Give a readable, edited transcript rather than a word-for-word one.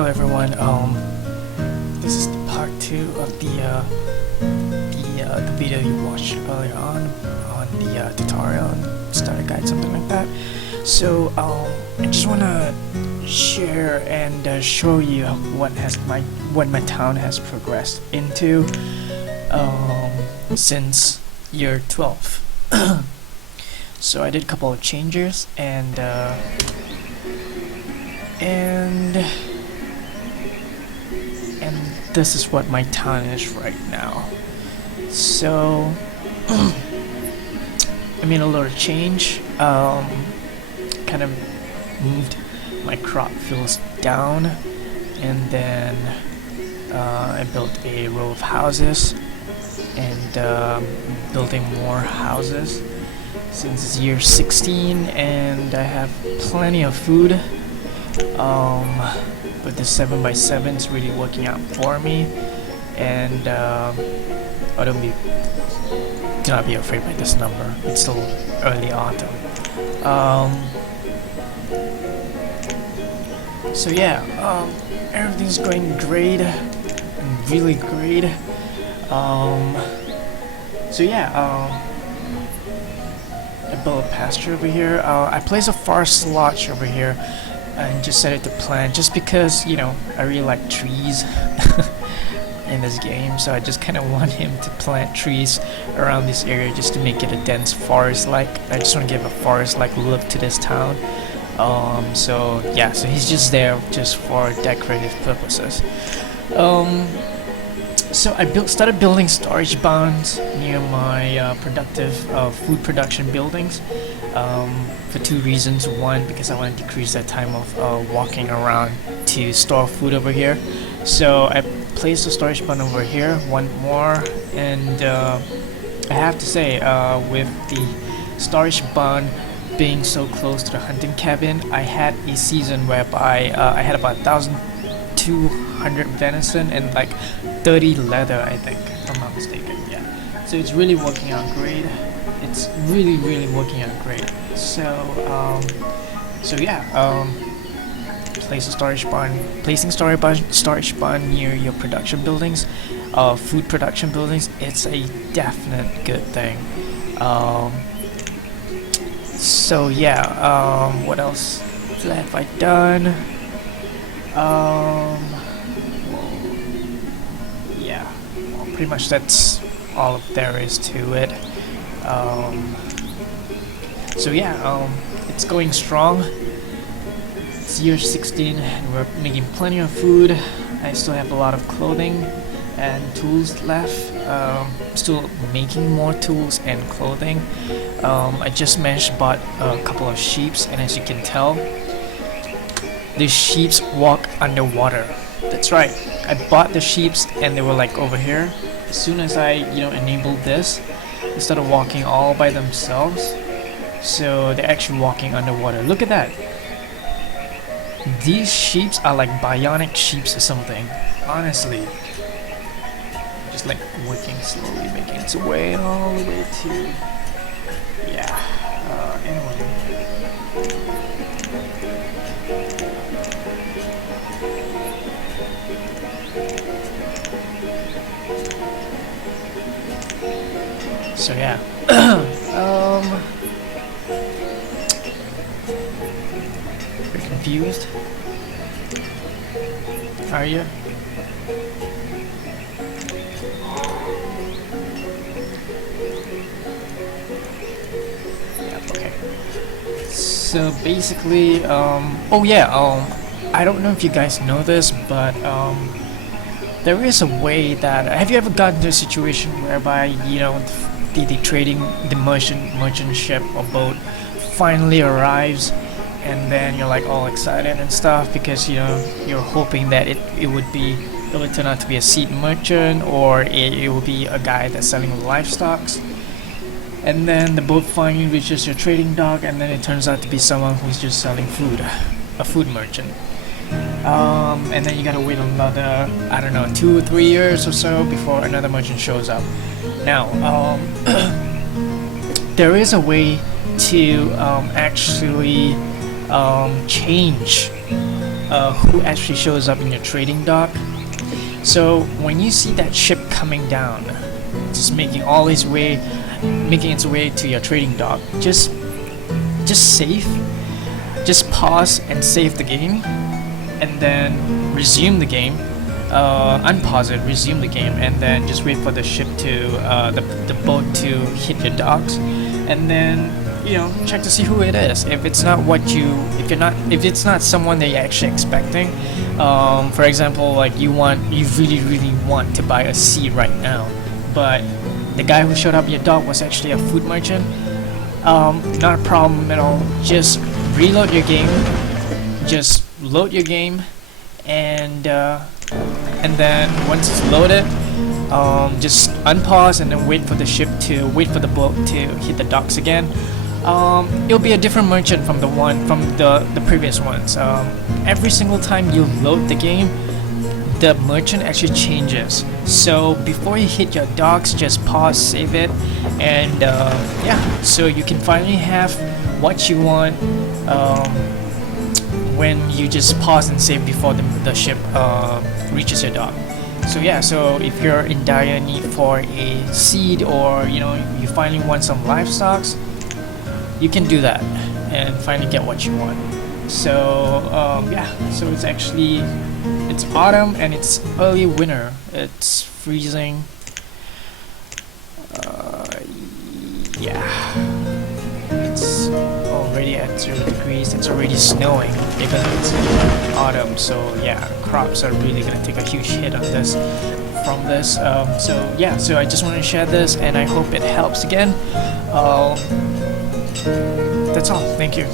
Hello everyone. This is the part 2 of the video you watched earlier on the tutorial and starter guide, something like that. So I just wanna share and show you what my town has progressed into since year 12. So I did a couple of changes and this is what my town is right now. So I made a little change. Kind of moved my crop fields down, and then I built a row of houses and building more houses since it's year 16, and I have plenty of food. But the 7x7 is really working out for me, and do not be afraid by this number. It's still early autumn. So yeah, everything's going great, really great. So yeah, I built a pasture over here. I placed a forest lodge over here and just set it to plant, just because, you know, I really like trees in this game, so I just kind of want him to plant trees around this area just to make it a dense forest-like. I just want to give a forest-like look to this town. So yeah, so he's just there just for decorative purposes. So I started building storage barns near my productive food production buildings for two reasons. One, because I want to decrease that time of walking around to store food over here. So I placed a storage barn over here, one more, and I have to say, with the storage barn being so close to the hunting cabin, I had a season whereby I had about 1,200 venison and like 30 leather, I think, if I'm not mistaken. Yeah, so it's really working out great. It's really working out great. So yeah, placing storage barn near your production buildings, food production buildings. It's a definite good thing. So yeah, what else have I done? Yeah, well, pretty much that's all there is to it. So yeah, it's going strong. It's year 16 and we're making plenty of food. I still have a lot of clothing and tools left. Still making more tools and clothing. I just managed to bought a couple of sheeps, and as you can tell, the sheeps walk underwater. That's right, I bought the sheeps and they were like over here. As soon as I enabled this, they started walking all by themselves. So they're actually walking underwater. Look at that. These sheeps are like bionic sheeps or something, honestly. Just like working slowly, making its way all the way to, yeah, anyway. So yeah, you're confused? Are you? Okay. So basically, oh yeah, I don't know if you guys know this, but there is a way that, have you ever gotten to a situation whereby, the trading, the merchant ship or boat finally arrives, and then you're like all excited and stuff because you're hoping that it would turn out to be a seed merchant, or it will be a guy that's selling livestocks, and then the boat finally reaches your trading dock, and then it turns out to be someone who's just selling food, a food merchant. And then you gotta wait another, I don't know, 2 or 3 years or so before another merchant shows up. Now, there is a way to actually change who actually shows up in your trading dock. So when you see that ship coming down, just making its way to your trading dock, just save, just pause and save the game, and then resume the game. Unpause it, resume the game, and then just wait for the ship to the boat to hit your docks, and then check to see who it is. If it's not if it's not someone that you're actually expecting, for example, like you really want to buy a seed right now, but the guy who showed up at your dock was actually a food merchant, not a problem at all. Just reload your game, just load your game, and then once it's loaded, just unpause and then wait for the boat to hit the docks again. It'll be a different merchant from the previous ones. Every single time you load the game, the merchant actually changes. So before you hit your docks, just pause, save it, and yeah, so you can finally have what you want when you just pause and save before the ship reaches your dock. So yeah, so if you're in dire need for a seed, or you finally want some livestock, you can do that and finally get what you want. So yeah, so it's autumn and it's early winter. It's freezing. Yeah, it's already at 0 degrees. It's already snowing because it's autumn. So yeah, crops are really gonna take a huge hit on this from this. So yeah, so I just want to share this, and I hope it helps again. That's all. Thank you.